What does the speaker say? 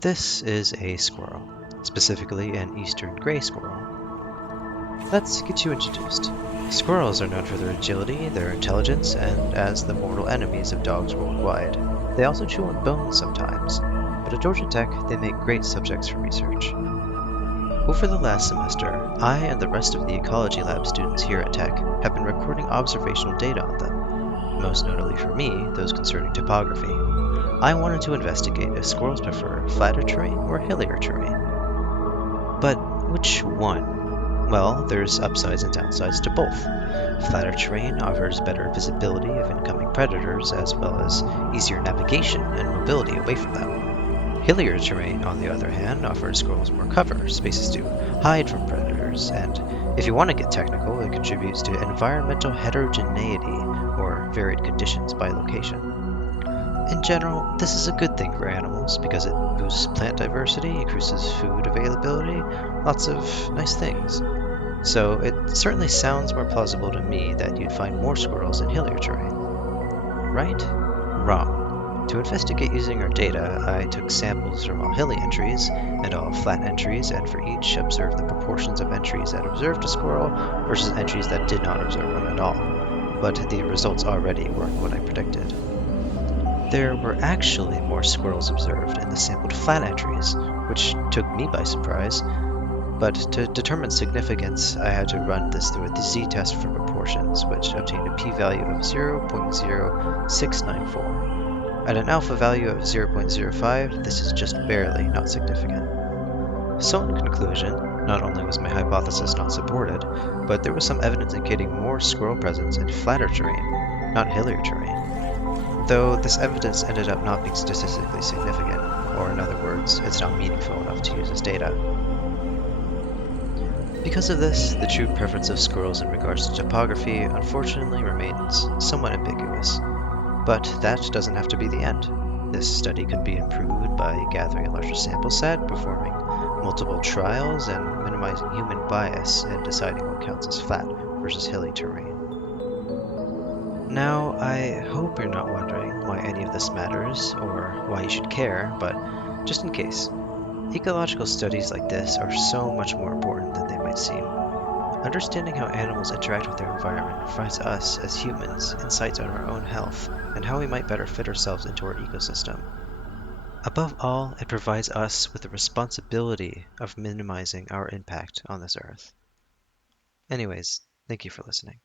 This is a squirrel, specifically an eastern gray squirrel. Let's get you introduced. Squirrels are known for their agility, their intelligence, and as the mortal enemies of dogs worldwide. They also chew on bones sometimes, but at Georgia Tech they make great subjects for research. Over the last semester, I and the rest of the Ecology Lab students here at Tech have been recording observational data on them, most notably for me, those concerning topography. I wanted to investigate if squirrels prefer flatter terrain or hillier terrain. But which one? Well, there's upsides and downsides to both. Flatter terrain offers better visibility of incoming predators as well as easier navigation and mobility away from them. Hillier terrain, on the other hand, offers squirrels more cover, spaces to hide from predators, and if you want to get technical, it contributes to environmental heterogeneity or varied conditions by location. In general, this is a good thing for animals because it boosts plant diversity, increases food availability, lots of nice things. So it certainly sounds more plausible to me that you'd find more squirrels in hillier terrain. Right? Wrong. To investigate using our data, I took samples from all hilly entries and all flat entries, and for each observed the proportions of entries that observed a squirrel versus entries that did not observe one at all. But the results already weren't what I predicted. There were actually more squirrels observed in the sampled flat entries, which took me by surprise, but to determine significance, I had to run this through a z-test for proportions, which obtained a p-value of 0.0694. At an alpha value of 0.05, this is just barely not significant. So in conclusion, not only was my hypothesis not supported, but there was some evidence indicating more squirrel presence in flatter terrain, not hillier terrain. Though this evidence ended up not being statistically significant, or in other words, it's not meaningful enough to use as data. Because of this, the true preference of squirrels in regards to topography unfortunately remains somewhat ambiguous. But that doesn't have to be the end. This study could be improved by gathering a larger sample set, performing multiple trials, and minimizing human bias in deciding what counts as flat versus hilly terrain. Now, I hope you're not wondering why any of this matters or why you should care, but just in case, ecological studies like this are so much more important than they might seem. Understanding how animals interact with their environment provides us, as humans, insights on our own health and how we might better fit ourselves into our ecosystem. Above all, it provides us with the responsibility of minimizing our impact on this earth. Anyways, thank you for listening.